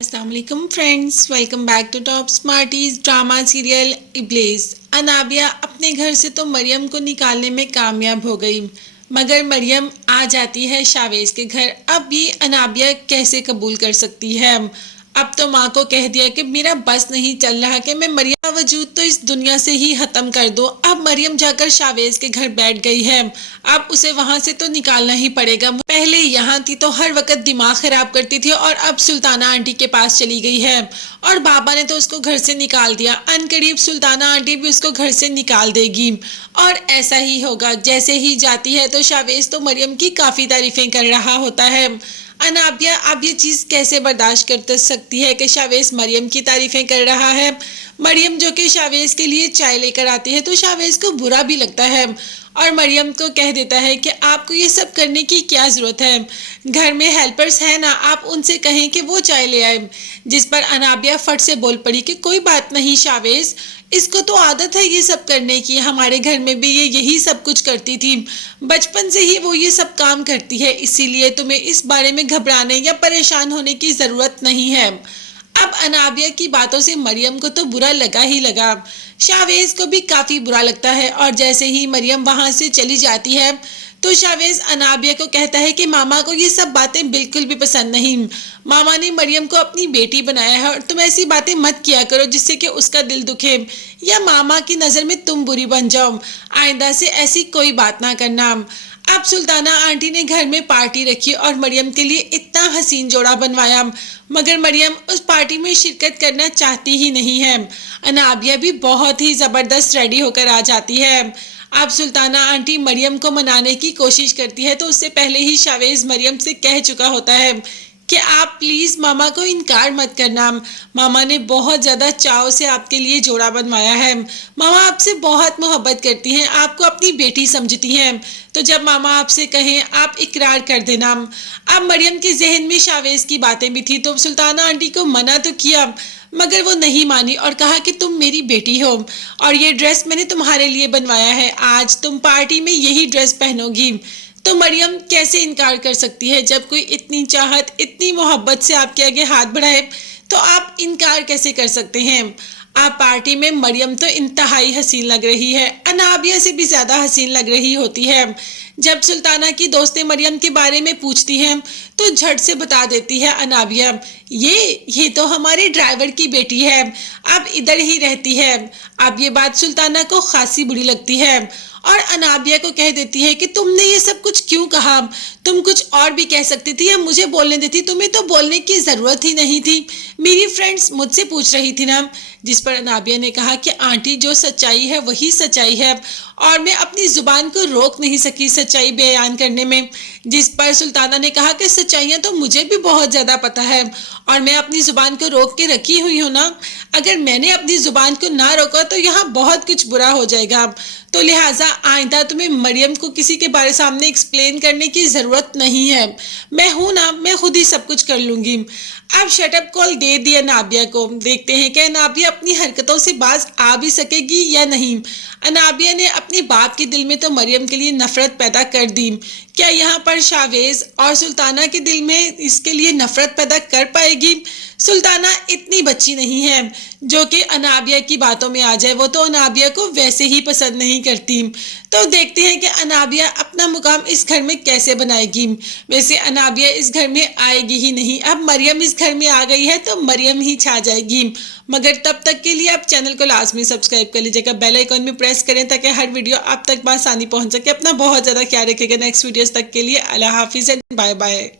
अस्सलाम वालेकुम friends, welcome back to Top Smarties drama serial इब्लिस। अनाबिया अपने घर से तो मरियम को निकालने में कामयाब हो गई, मगर मरियम आ जाती है शावेज के घर। अब ये अनाबिया कैसे कबूल कर सकती है? अब तो माँ को कह दिया कि मेरा बस नहीं चल रहा कि मैं मरियम का वजूद तो इस दुनिया से ही खत्म कर दो। अब मरियम जाकर शावेज के घर बैठ गई है, अब उसे वहां से तो निकालना ही पड़ेगा। पहले यहाँ थी तो हर वक्त दिमाग खराब करती थी और अब सुल्ताना आंटी के पास चली गई है और बाबा ने तो उसको घर से निकाल दिया। अनकरीब सुल्ताना आंटी भी उसको घर से निकाल देगी और ऐसा ही होगा। जैसे ही जाती है तो शावेज तो मरियम की काफी तारीफें कर रहा होता है। अनाबिया अब ये चीज़ कैसे बर्दाश्त कर सकती है कि शावेज मरियम की तारीफें कर रहा है। मरियम जो कि शावेज के लिए चाय लेकर आती है तो शावेज को बुरा भी लगता है और मरियम को कह देता है कि आपको ये सब करने की क्या ज़रूरत है, घर में हेल्पर्स हैं ना, आप उनसे कहें कि वो चाय ले आए। जिस पर अनाबिया फट से बोल पड़ी कि कोई बात नहीं शावेज, इसको तो आदत है ये सब करने की, हमारे घर में भी ये यही सब कुछ करती थी, बचपन से ही वो ये सब काम करती है, इसीलिए तुम्हें इस बारे में घबराने या परेशान होने की ज़रूरत नहीं है। अब अनाबिया की बातों से मरियम को तो बुरा लगा ही लगा, शावेज को भी काफ़ी बुरा लगता है और जैसे ही मरियम वहाँ से चली जाती है तो शावेज अनाबिया को कहता है कि मामा को ये सब बातें बिल्कुल भी पसंद नहीं। मामा ने मरियम को अपनी बेटी बनाया है और तुम ऐसी बातें मत किया करो जिससे कि उसका दिल दुखे या मामा की नज़र में तुम बुरी बन जाओ। आइंदा से ऐसी कोई बात ना करना। अब सुल्ताना आंटी ने घर में पार्टी रखी और मरियम के लिए इतना हसीन जोड़ा बनवाया, मगर मरियम उस पार्टी में शिरकत करना चाहती ही नहीं है। अनाबिया भी बहुत ही ज़बरदस्त रेडी होकर आ जाती है। अब सुल्ताना आंटी मरियम को मनाने की कोशिश करती है तो उससे पहले ही शावेज मरियम से कह चुका होता है कि आप प्लीज़ मामा को इनकार मत करना, मामा ने बहुत ज़्यादा चाव से आपके लिए जोड़ा बनवाया है, मामा आपसे बहुत मोहब्बत करती हैं, आपको अपनी बेटी समझती हैं, तो जब मामा आपसे कहें आप इकरार कर देना। अब मरियम के जहन में शावेज की बातें भी थी तो सुल्ताना आंटी को मना तो किया, मगर वो नहीं मानी और कहा कि तुम मेरी बेटी हो और ये ड्रेस मैंने तुम्हारे लिए बनवाया है, आज तुम पार्टी में यही ड्रेस पहनोगी। तो मरियम कैसे इनकार कर सकती है? जब कोई इतनी चाहत इतनी मोहब्बत से आपके आगे हाथ बढ़ाए तो आप इनकार कैसे कर सकते हैं? आप पार्टी में मरियम तो इंतहाई हसीन लग रही है, अनाबिया से भी ज़्यादा हसीन लग रही होती है। जब सुल्ताना की दोस्तें मरियम के बारे में पूछती हैं तो झट से बता देती है अनाबिया, ये तो हमारे ड्राइवर की बेटी है, अब इधर ही रहती है। अब ये बात सुल्ताना को खासी बुरी लगती है और अनाबिया को कह देती है कि तुमने ये सब कुछ क्यों कहा, तुम कुछ और भी कह सकती थी या मुझे बोलने देती, तुम्हें तो बोलने की ज़रूरत ही नहीं थी, मेरी फ्रेंड्स मुझसे पूछ रही थी ना। जिस पर अनाबिया ने कहा कि आंटी जो सच्चाई है वही सच्चाई है और मैं अपनी ज़ुबान को रोक नहीं सकी सच्चाई बयान करने में। जिस पर सुल्ताना ने कहा कि सच्चाइयाँ तो मुझे भी बहुत ज़्यादा पता है और मैं अपनी ज़ुबान को रोक के रखी हुई हूँ ना, अगर मैंने अपनी ज़ुबान को ना रोका तो यहाँ बहुत कुछ बुरा हो जाएगा, तो लिहाजा आइंदा तुम्हें मरियम को किसी के बारे सामने एक्सप्लेन करने की ज़रूरत नहीं है, मैं हूँ ना, मैं खुद ही सब कुछ कर लूँगी। अब शटअप कॉल दे दिया नाबिया को, देखते हैं कि नाबिया अपनी हरकतों से बाज आ भी सकेगी या नहीं। अनाबिया ने अपने बाप के दिल में तो मरियम के लिए नफरत पैदा कर दी, क्या यहाँ पर शावेज और सुल्ताना के दिल में इसके लिए नफरत पैदा कर पाएगी? सुल्ताना इतनी बच्ची नहीं है जो कि अनाबिया की बातों में आ जाए, वो तो अनाबिया को वैसे ही पसंद नहीं करती। तो देखते हैं कि अनाबिया अपना मुकाम इस घर में कैसे बनाएगी। वैसे अनाबिया इस घर में आएगी ही नहीं, अब मरियम इस घर में आ गई है तो मरियम ही छा जाएगी। मगर तब तक के लिए आप चैनल को लाजमी सब्सक्राइब कर लीजिएगा, बेल आइकन में प्रेस करें ताकि हर वीडियो आप तक बआसानी पहुंच सके। अपना बहुत ज़्यादा ख्याल रखिएगा। नेक्स्ट वीडियोस तक के लिए अल्लाह हाफिज़ एंड बाय बाय।